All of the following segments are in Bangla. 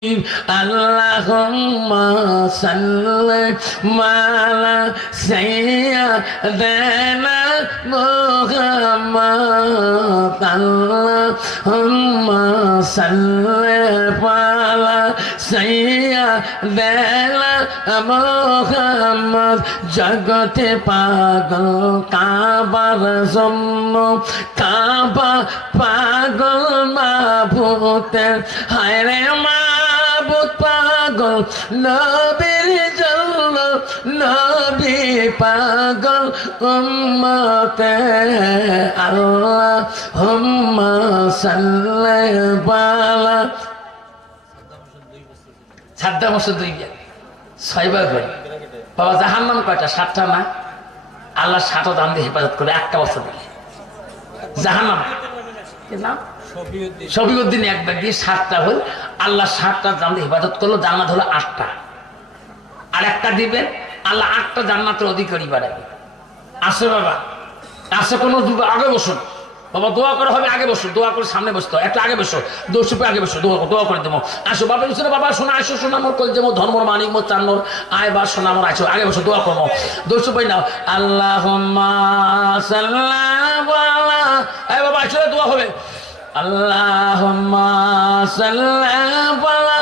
Allahumma salli ala sayyidina Muhammad. Allahumma salli ala sayyidina Muhammad. জগতে পাগল কাবার জন্য, কাবা পাগল মাবুতের, হায় রে মাবুত পাগল নবীর জন্য, নবী পাগল উম্মতে। আল্লাহুম্মা সাল্লি আলা সাদ্দাম হোসেন 2 6বার করে বাবা। জাহান্নাম কয়টা? 7টা না? আল্লাহ 7টা দান দিয়ে হেফাজত করে, একটা বছর দিলে জাহান্নাম কি নাম শফিউদ্দিন একবার দিয়ে 7টা হল। আল্লাহ 7টা দান দিয়ে হেফাজত করলো, জান্নাত হলো 8টা। আর একটা দিবেন আল্লাহ 8টা জান্নাতের অধিকারী বাড়াবে। আসে বাবা, আসে কোনো আগে বসুন বাবা, দোয়া করা হবে, আগে বসো, দোয়া করে সামনে বসতো, একটু আগে বসো, দর্শপে আগে বসো, দোয়া করে দেবো। আসো বাবা, বাবা শোনা, আসো শোনা মোর কল যেমন ধর্মর মানিক মোর চান্নর আয় বা শোনা মোর, আসো আগে বসো, দোয়া করবো, দর্শপে নাও। আল্লাহুম্মা সাল্লাল্লাহু আলা, আয় বাবা আসলে দোয়া হবে। আল্লাহুম্মা সাল্লাল্লাহু আলা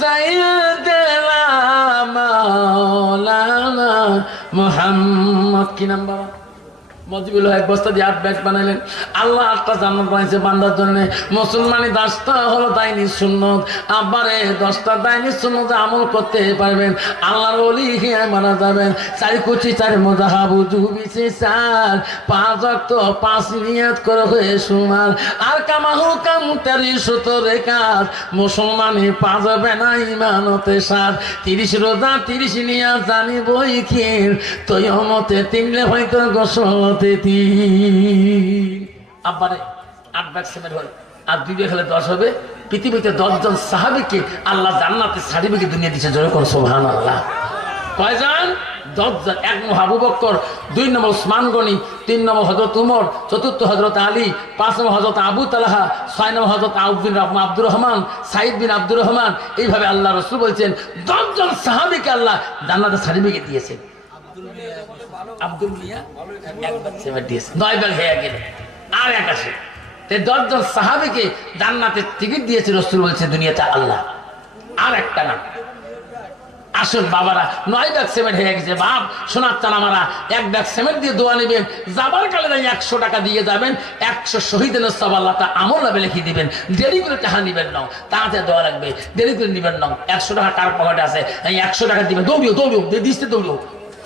সাইয়্যিদিনা মাওলানা মুহাম্মদ। কি নাম বাবা? মজিবুল এক বস্তা দিয়ে 8 ব্যাগ বানাইলেন। আল্লাহ 8টা জান্নাত বানাইছে বান্দার জন্য। মুসলমানি 10টা হলো দাইনি সুন্নত, আবারে 10টা দাইনি সুন্নত আমল করতে পারবেন, আল্লাহর ওলি হিয়া মারা যাবেন। 4 কুচি 4 মুজাহাব জুবিছে 4 5 ওয়াক্ত 5 নিয়াত করে হয়ে সুমার। আর কামাহু কাম 13 রেখাত মুসলমানি পাজবে না ইমানতে 7 30 রোজা 30 নিয়াত জানি বই খির তৈমতে 3 হয়তো গোসল। আব্বারে 8 ব্যাগ সিমেন্ট হল, আর 2 ব্যাগ হলে 10 হবে। পৃথিবীতে 10 জন সাহাবীকে আল্লাহ জান্নাতের সার্টিফিকেট দুনিয়া দিয়েছে। জোরে কোন সুবহানাল্লাহ। কয়জন? 10 জন। 1 নম্বর আবু বকর, 2 নম্বর ওসমান গনি, 3 নম্বর হযরত উমর, 4 হযরত আলী, 5 নম্বর হযরত আবু তালহা, 6 নম্বর হযরত আব্দুর রহমান, সাইদ বিন আব্দুর রহমান। এইভাবে আল্লাহ রাসূল বলছেন 10 জন সাহাবীকে আল্লাহ জান্নাতের সার্টিফিকেট দিয়েছেন। আব্দুল মিয়া 1 ব্যাগ সিমেন্ট দিয়েছে, 9 ব্যাগ হয়ে গেল। আর 1 আসে, 10 জন সাহাবীকে জান্নাতের টিকিট দিয়েছে রাসূল বলছে দুনিয়াতে আল্লাহ। আর একটা না। আসুন বাবারা, 9 ব্যাগ সিমেন্ট হয়ে গেছে। বাপ সোনার চানামারা 1 ব্যাগ সিমেন্ট দিয়ে দোয়া নেবেন, যাবার কালে 100 টাকা দিয়ে যাবেন। 100 শহীদের সওয়াব আল্লাহ তা আমল নামে লিখে দিবেন। দেরি করে টাকা নিবেন না, তাতে দোয়া লাগবে, দেরি করে নিবেন না। 100 টাকা কার পকেটে আছে, 100 টাকা দিবেন, দৌড়িও দিতে দৌড়িও,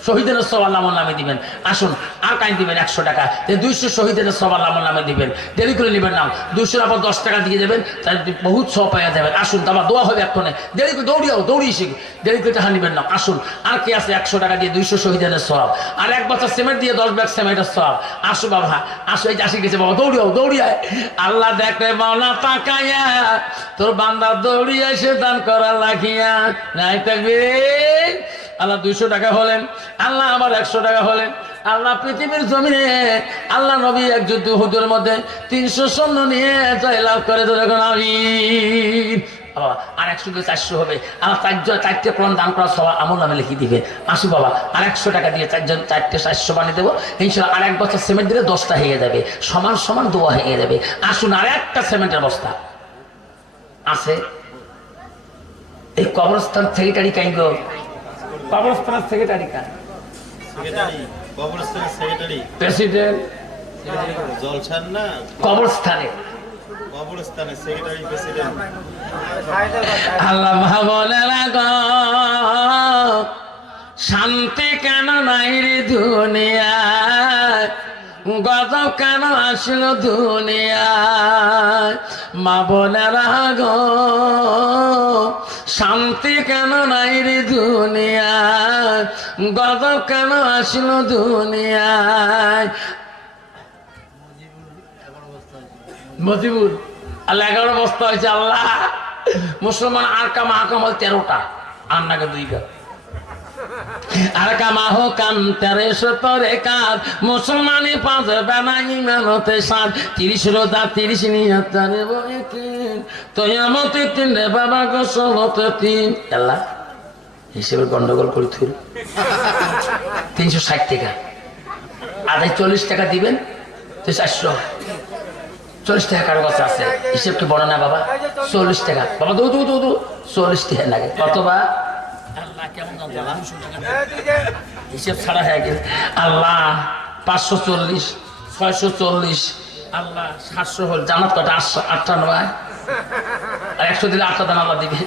শহীদের সওয়াব আল্লাহ আমল নামে দিবেন। আসুন আর কাইন দিবেন 100 টাকা, 200 শহীদের সওয়াব আল্লাহ আমল নামে দিবেন। দেরি করে নিবেন না, 200 আবার 10 টাকা দিয়ে দেবেন, তাই বহুত সওয়াব পাওয়া যাবেন। আসুন তারপর দোয়া হবে এক্ষণে, দেরি করে দৌড়িয়ে শিখি, দেরি করে টাকা নিবেন না। আসুন আর কি আছে, 100 টাকা দিয়ে 200 শহীদের সওয়াব, আর 1 বছর সিমেন্ট দিয়ে 10 ব্যাগ সিমেন্টের সওয়াব। আসো বাবা, আসো, এই যে আসি গেছে বাবা, দৌড়িয়ায়। আল্লাহ দেখলে মাওলা তাকায়া, তোর বান্দা দৌড়িয়ে এসে দান করা লাগিয়া নাই থাকবে। আল্লাহ 200 টাকা হলেন, আল্লাহ আবার 100 টাকা হলেন। আল্লাহ পৃথিবীর জমিনে আল্লাহ নবী এক যুদ্ধ হুজুর মধ্যে 300 সৈন্য নিয়ে জয়লাভ করে। তো দেখুন আর 100 দিয়ে 400 হবে। আল্লাহ 4টে কোরআন দান করার সবাই আমল নামে লিখে দিবে। আসি বাবা, আর 100 টাকা দিয়ে 4টে 400 বানিয়ে দেবো ইনশাআল্লাহ। আর 1 বছর সিমেন্ট দিলে 10টা হয়ে যাবে, সমান সমান দোয়া হয়ে যাবে। আসুন আর একটা সিমেন্টের বস্তা আছে। এই কবরস্থান সেক্রেটারি কাইঙ্গ, কবরস্থানের সেক্রেটারি কার? প্রেসিডেন্ট জলছান না, কবরস্থানে সেক্রেটারি প্রেসিডেন্ট। আল্লাহ ভাবলেরা গো, শান্তি কেন নাই রে দুনিয়ায়, গজব কেন আসলো দুনিয়ায়। মা বোনেরা গো, শান্তি কেন নাই রে দুনিয়ায়, গজব কেন আসলো দুনিয়ায়। মজিবুর আল্লাহ 11 বস্তা হয়েছে। আল্লাহ মুসলমান আর কাম 13টা, আর নাকি 2 ব্যাগ। আর কামাহ কাম 13 কাজ মুসলমানি পাঁচ বেনাই মেনতে সাত 30 রোজা 30 নিয়ত জানে বই কি তয়ামতে 3 রে বাবা গো সলতে 3 আল্লাহ হিসেবে গন্ডগোল করে থুল 360 টাকা আদায় 40 টাকা দিবেন তো 440 টাকা কারো কাছে আছে হিসেব কি বড় না বাবা 40 টাকা বাবা দৌ 40 টাকা লাগে কতবা আল্লাহ কেমন হিসেব ছাড়া হয়ে গেল আল্লাহ 540 640 আল্লাহ 700 হল জানাত কটা 98 আর 100 দিলে 8টা দান আল্লাহ দিবে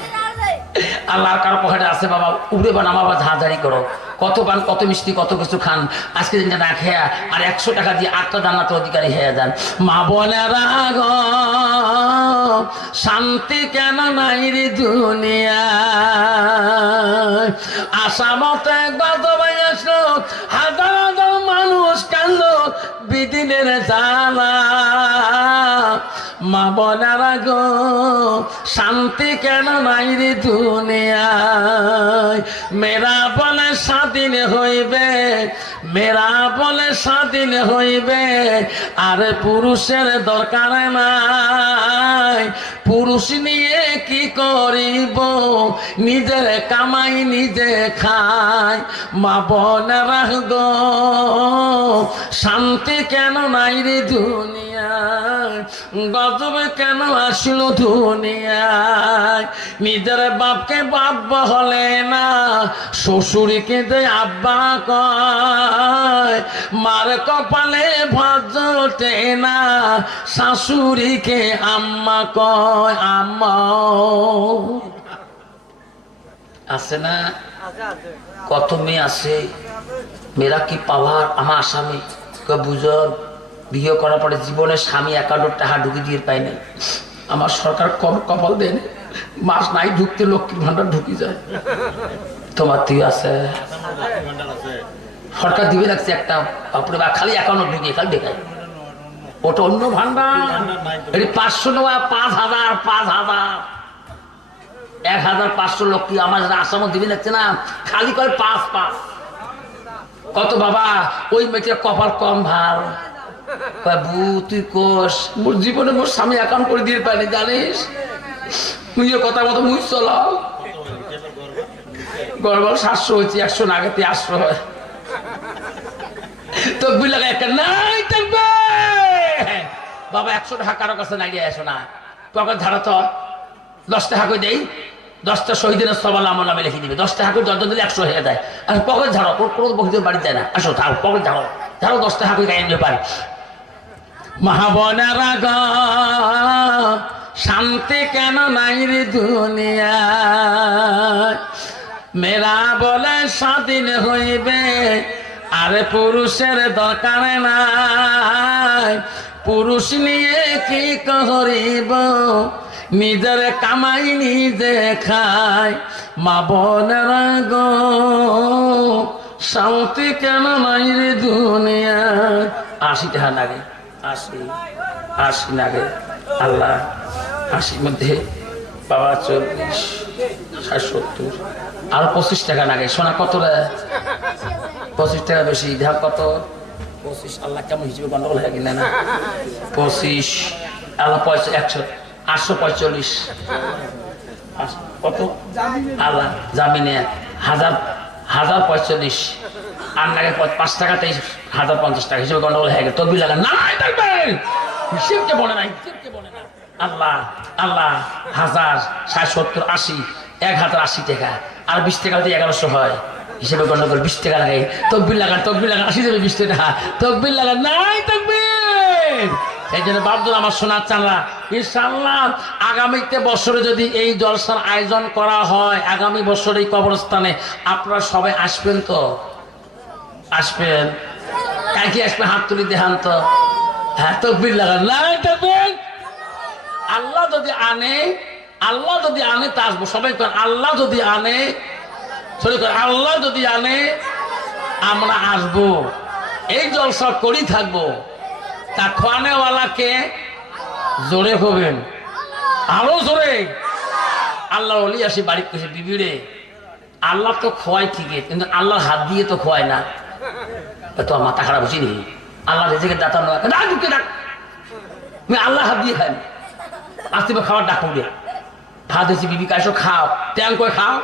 আল্লাহর কারো পকেটে আছে বাবা উড়ে বা নামা বা ঝাঁঝাড়ি করো কত পান কত মিষ্টি কত কিছু খান আজকে দিনটা না খেয়া আর 100 টাকা দিয়ে 8টা দানাতে অধিকারী হয়ে যান মা বোনেরা গো শান্তি কেন নাই রে দুনিয়া আশা মতে গত বয়স হাজার হাজার মানুষ কান্দ বিদিনের জ্বালা মা বোনেরা গো শান্তি কেন নাই রে দুনিয়ায় মেরা বলে স্বাধীন হইবে মেরা বলে স্বাধীন হইবে আর পুরুষের দরকার নাই পুরুষ নিয়ে কি করিব নিজের কামাই নিজে খায় মা বোনেরা গো শান্তি কেন নাই রে দুনিয়ায় গজব কেন আসিল দুনিয়ায় নিজের বাপকে বাপ বলে না শ্বশুরকে যে আব্বা কয় মার কপালে ভাত জোটে না শাশুড়িকে আম্মা কয় আম্মা আছে না কত মেয়ে আছে মেয়েরা কি পাওয়ার আমার আসামি বুঝল বিয়ে করার পরে জীবনে স্বামী একাউন্ট টাকা ঢুকি দিয়ে পাই নাই আমার সরকার কম কপাল দেন মাস নাই ঢুকতে লক্ষ্মীর ভান্ডার ঢুকি যায় তোমার তুই আছে সরকার দিবে রাখছে একটা বাপরে বা খালি একাউন্ট ঢুকিয়ে খালি দেখায় ওটা অন্য ভান্ডার এটি 500 নেওয়া 5000 1500 লক্ষ্মী আমার আসামও দিবে রাখছে না খালি করে 5 কত বাবা ওই মেয়েটার কপাল কম ভাল বাবু তুই কোষ মোর জীবনে মোর স্বামী অ্যাকাউন্ট করে দিয়ে পারি জানিস নিজের কথা মতো মুই চলাও গড়বড় 700 হয়েছে 100 না আগেতে 800 হয় তকবির লাগা একটা নাই থাকবে বাবা 100 টাকা কারো কাছে নাই আসো না পকেট ঝাড়া তো 10 টাকা করে দেই 10টা শহীদের সবাল আমার নামে লিখে দিবে 10 টাকা করে 10 দিলে 100 হয়ে যায় আর পকেট ঝাড়ো কোনো বহিদের বাড়ি যায় না আসো তাও পকেট ঝাড়ো 10 টাকা করে গায়ে নিতে পারি মহাবনেরা গো শান্তি কেন নাই রে দুনিয়ায় মেরা বলে স্বাধীন হইবে আরে পুরুষের দরকার নাই পুরুষ নিয়ে কি করিব নিজের কামাই নিজে খায় মা বোনেরা গো শান্তি কেন নাই রে দুনিয়ায় 80 টাকা লাগে 80 লাগে আল্লাহ 80 মধ্যে বাবা 40 70 আর 25 টাকা লাগে সোনা কত রে 25 টাকা বেশি ধাপ কত 25 আল্লাহ কেমন হিসেবে গন্ডগোল হয়ে গেলে না 25 আল্লাহ 845 কত আল্লাহ জামিনে 1045 আর লাগে 5 টাকাতেই 1050 টাকা হিসেবে গন্ডগোল হয়ে গেল তবি লাগা নাই দেখবেন হিসেবকে বলে নাই আল্লাহ আল্লাহ 1000 60 70 80 1080 টাকা আর 20 টাকা হলে 1100 হয় হিসেবে গন্ডগোল 20 টাকা লাগে তকবির লাগান 80 দেবে 20 টাকা তকবির লাগান নাই তকবির এই জন্য বাবদুল আমার সোনার চাঁদা ইনশাআল্লাহ আগামীতে বছরে যদি এই জলসার আয়োজন করা হয় আগামী বছর এই কবরস্থানে আপনারা সবাই আসবেন তো আসবেন কাকি আসবেন হাত তুলি দেখান তো হ্যাঁ তকবির লাগান নাই তকবির আল্লাহ যদি আনে তা আসবো সবাই আল্লাহ যদি আনে আল্লাহ যদি আনে আমরা আসবো এই জলসা করি থাকবো তা খাওয়ানেওয়ালাকে জোরে হবেন আরো জোরে আল্লাহ ওলি আসি বাড়ি কইছে বিবি রে আল্লাহ তো খোয়াই ঠিকই, কিন্তু আল্লাহর হাত দিয়ে তো খোয়ায় না। তো মাথা খারাপ বুঝিনি, আল্লাহ রেজেকে দাতা নয় ঢুকে ডাক, তুমি আল্লাহ হাত দিয়ে খাই আসতে খাওয়ার ডাক উঠে ভাত হয়েছে, বিবি কাশো খাও, ট্যাং করে খাও,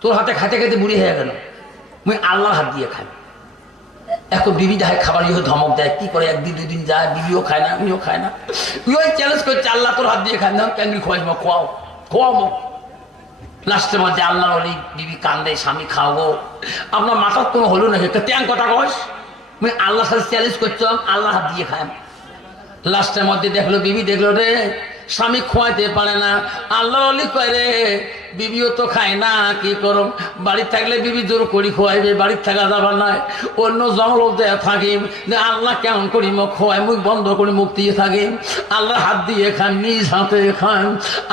তোর হাতে খাইতে খাইতে বুড়ি হয়ে গেল, তুমি আল্লাহর হাত দিয়ে খাই। এখন বিবি দেখায় খাবার ইয়ে ধমক দেয়, কি করে একদিন দুই দিন যায়, বিবিও খায় না, আমিও খায় না, ওই চ্যালেঞ্জ করছে আল্লাহ তোর হাত দিয়ে খাই না, ক্যাঙ্গি খোয়াইব, খোয়াও খোয়াবো। লাস্টের মধ্যে আল্লাহ বলি বিবি কান্দে, স্বামী খাওয়াবো, আপনার মাথার কোনো হলো না, ট্যাং কথা কস, তুমি আল্লাহর সাথে চ্যালেঞ্জ করছো, আল্লাহ হাত দিয়ে খায়। লাস্টের মধ্যে দেখলো বিবি, দেখলো রে স্বামী খোয়াইতে পারে না, আল্লাহ অলি কয় রে বিবিও তো খায় না, কি করম, বাড়ির থাকলে বিবি জোর করি খোয়াইবে, বাড়ির থাকা যাবার নয়, অন্য জঙ্গল থাকি, যে আল্লাহ কেমন করি মুখ খোয়াই, মুখ বন্ধ করে মুখ দিয়ে থাকি, আল্লাহ হাত দিয়ে খান, নিজ হাতে খান।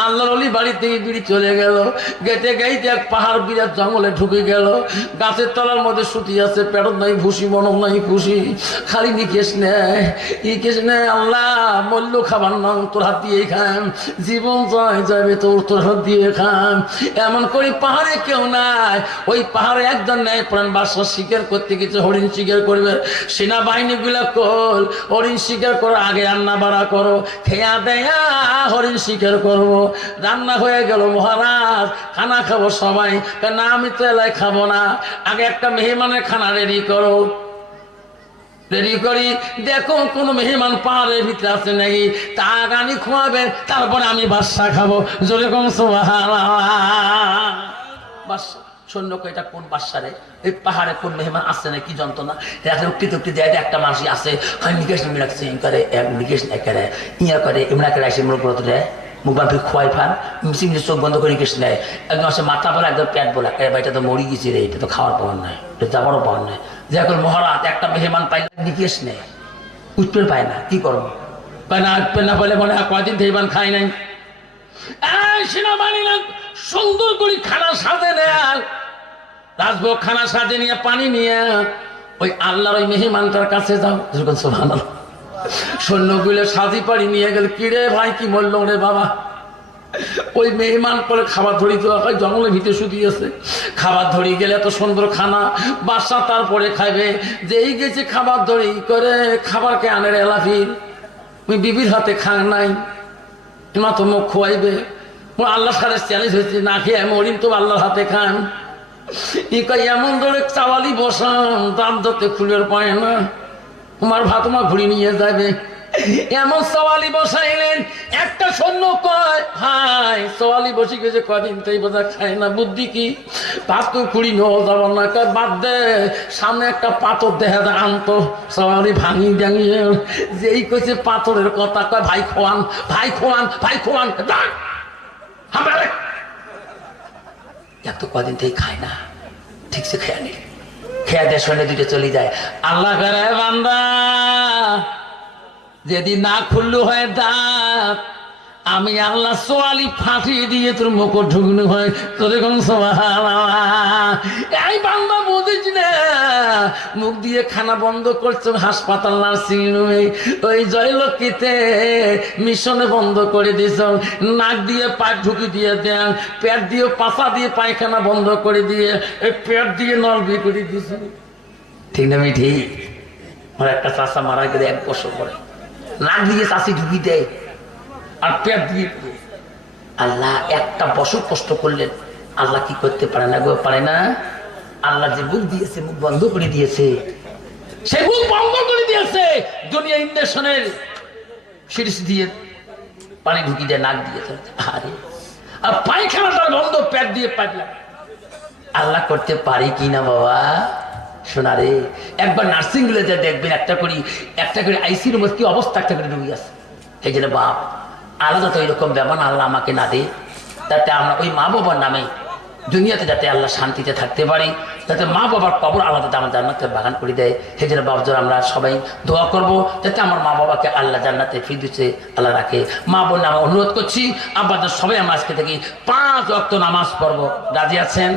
আল্লাহ অলি বাড়ি থেকে বিড়ি চলে গেল, গেটে গাইতে এক পাহাড় বিরাট জঙ্গলে ঢুকে গেল, গাছের তলার মধ্যে শুতি আছে, পেটত নাই ভুসি, মনম নাই খুশি, খালি নিকেশ নেয়, ইকেশ নেয়, আল্লাহ মূল্য খাবার নাম তোর হাত দিয়ে খান, জীবন জয় যাবে তোর হাত দিয়ে খান। এমন করি পাহাড়ে কেউ নাই, ওই পাহাড়ে একজন নেয় প্রাণ বাদশা শিকার করতে গেছে, হরিণ শিকার করবে, সেনাবাহিনী গুলা কল হরিণ শিকার করো, আগে রান্না বাড়া করো, খেয়া দেয়া হরিণ শিকার করবো। রান্না হয়ে গেল, মহারাজ খানা খাবো সবাই, না আমি তো এলাকায় খাবো না, আগে একটা মেহমানের খানা রেডি করো। রেডি করি, দেখো কোন মেহমান পাহাড়ের ভিতরে আছে নাকি, তার আনি খোয়াবেন, তারপরে আমি বাদশা খাবো। জোরে কম সুবহানাল্লাহ। বাদশা সৈন্য এটা কোন বাদশা রে, এই পাহাড়ে কোন মেহমান আসছে না, কি যন্ত্রণা, রাতে উঠতে উঠতে যায়, একটা মানুষই আসে, হয় নিকেশ রাখছে, করে এক নিকেশ করে ইয়া করে এমনা করে আসে, মুখ বলতে দেয়, মুখ বাপি খোয়াই ফান, মিশিয়ে চোখ বন্ধ করে নিকেশ নেয়, একদম আসে মাথা বলা, একদম পেট বলা, এটা তো মরি গেছি রে, এটা তো খাওয়ার পাওয়ার নাই, এটা যাবারও পাওয়ার নাই। যে এখন মহারাজ একটা মেহমান পাইলে নিকেশ নেয়, উঠতে পায় না, কি করবো, পায় না, উঠতে না পাইলে মনে হয় কয়দিন মেহমান খাই নাই। সেনাবাহিনী সুন্দর করে খানা সাজে নেয়, রাজভোগ খানা সাজে নিয়ে পানি নিয়ে ওই আল্লাহর ওই মেহমানটার কাছে যাও। সুবহানাল্লাহ। সৈন্যগুলো সাজি পাড়ি নিয়ে গেল, কিরে ভাই কি বললো রে বাবা, ওই মেহমান করে খাবার ধরি তো জঙ্গলের ভিতরে শুধিয়েছে, খাবার ধরি গেলে এত সুন্দর খানা, বাদশা তারপরে খাইবে, যেই গেছে খাবার ধরি করে খাবারকে আনে এলাফির, ওই বিবির হাতে খান নাই, তোমার তো মুখ খোয়াইবে, আল্লাহর সাথে চ্যালেঞ্জ হয়েছে, না খেয়ে মরিন তো আল্লাহর হাতে খান। এমন ধরে চাওয়ালি বসান, দাম ধরতে খুলের পায় না, তোমার ভাত তোমার ঘুরি নিয়ে যাবে, এমন সওয়ালি বসাইলেন। একটা সৈন্য কয় হাই সওয়ালি বসে গেছে কদিন, তাই বোঝা খায় না, বুদ্ধি কি, ভাত তো খুঁড়ি নেওয়া যাব না, কয় বাদ দে, সামনে একটা পাথর দেখা যায় আনতো, সওয়ালি ভাঙি ডাঙিয়ে যেই কইছে পাথরের কথা, কয় ভাই খোয়ান, ভাই খোয়ান, ভাই খোয়ান, এত কদিন তাই খায় না, ঠিকছে খেয়া নেই, খেয়া দেয়, সৈন্য দুটো চলে যায়। আল্লাহ করে বান্দা যেদিন না খুললু হয় দাঁত, আমি আল্লাহ সোয়ালি ফাটিয়ে দিয়ে তোর মুখ ঢুকনু হয়, তোর কোন এই বান্দা বুঝিস না, মুখ দিয়ে খানা বন্ধ করছো, হাসপাতাল নার্সিং রুমে ওই জয়লক্ষীতে মিশনে বন্ধ করে দিয়েছ, নাক দিয়ে পাইপ ঢুকি দিয়ে দেন, পেট দিয়ে পাশা দিয়ে পায়খানা বন্ধ করে দিয়ে পেট দিয়ে নলবি করে দিয়েছ, ঠিক না? আমি ঠিক, আমার একটা চাষা মারা গেলে 1 বছর পরে নাক দিয়ে চাষি ঢুকি দেয় আর পেট দিয়ে, আল্লাহ একটা বছর কষ্ট করলেন, আল্লাহ কি করতে পারে না গো, পারে না? আল্লাহ যে মুখ দিয়েছে, মুখ বন্ধ করে দিয়েছে, সে মুখ বন্ধ করে দিয়েছে, দুনিয়া ইঞ্জেকশনের সিরিজ দিয়ে পানি ঢুকি দেয়, নাক দিয়ে, আরে আর পায়খানাটা বন্ধ, পেট দিয়ে পাইলাম, আল্লাহ করতে পারি কি না বাবা? শোনা রে, একবার নার্সিং গুলো যা দেখবেন, একটা করে আইসির মধ্যে কি অবস্থা, একটা করে রুগী আছে, এই জন্য বাপ আলাদা তো এরকম ব্যাপার আল্লাহ আমাকে না দে, যাতে আমরা ওই মা বাবার নামে দুনিয়াতে যাতে আল্লাহ শান্তিতে থাকতে পারি, যাতে মা বাবার কবর আলাদা আমার জান্নাতের বাগান করে দেয়। সেই জন্য বাবজোর আমরা সবাই দোয়া করবো যাতে আমার মা বাবাকে আল্লাহ জান্নাতে ফিরদৌসে আল্লাহ রাখে। মা বোন আমরা অনুরোধ করছি, আব্বাদের সবাই আমরা আজকে থেকে 5 ওয়াক্ত নামাজ পড়বো, রাজি আছেন?